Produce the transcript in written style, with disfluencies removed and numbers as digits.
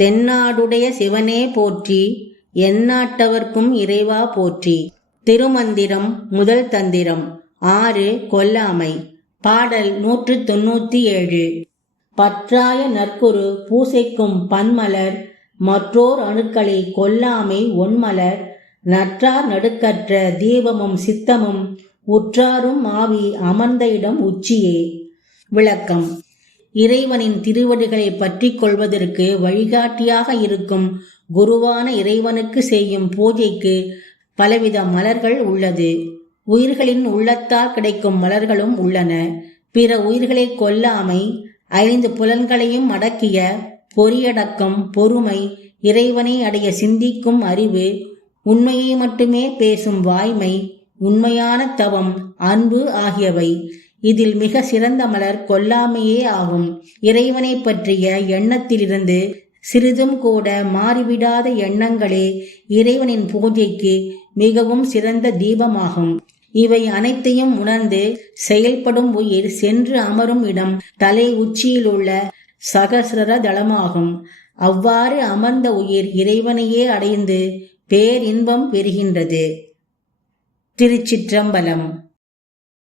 தென்னாடுடைய சிவனே போற்றி, எந்நாட்டவர்க்கும் இறைவா போற்றி. திருமந்திரம் முதல் தந்திரம். 6. கொல்லாமை. பாடல் 197. பற்றாய நற்குரு பூசைக்கும் பன்மலர், மற்றோர் அணுக்களை கொல்லாமை ஒன்மலர், நற்றார் நடுக்கற்ற தீபமும் சித்தமும், உற்றாரும் ஆவி அமர்ந்த இடம் உச்சியே. விளக்கம். இறைவனின் திருவடிகளை பற்றி கொள்வதற்கு வழிகாட்டியாக இருக்கும் குருவான இறைவனுக்கு செய்யும் பூஜைக்கு பலவித மலர்கள் உள்ளது. உயிர்களின் உள்ளத்தால் கிடைக்கும் மலர்களும் உள்ளன. பிற உயிர்களை கொல்லாமை, 5 புலன்களையும் அடக்கிய பொறியடக்கம், பொறுமை, இறைவனை அடைய சிந்திக்கும் அறிவு, உண்மையை மட்டுமே பேசும் வாய்மை, உண்மையான தவம், அன்பு ஆகியவை. இதில் மிக சிறந்த மலர் கொல்லாமையே ஆகும். இறைவனை பற்றிய எண்ணத்திலிருந்து சிறிதும் கூட மாறிவிடாத எண்ணங்களே இறைவனின் பூஜைக்கு மிகவும் சிறந்த தீபமாகும். இவை அனைத்தையும் உணர்ந்து செயல்படும் உயிர் சென்று அமரும் இடம் தலை உச்சியில் உள்ள சகசிர தளமாகும். அவ்வாறு அமர்ந்த உயிர் இறைவனையே அடைந்து பேரின்பம் பெறுகின்றது. திருச்சிற்றம்பலம்.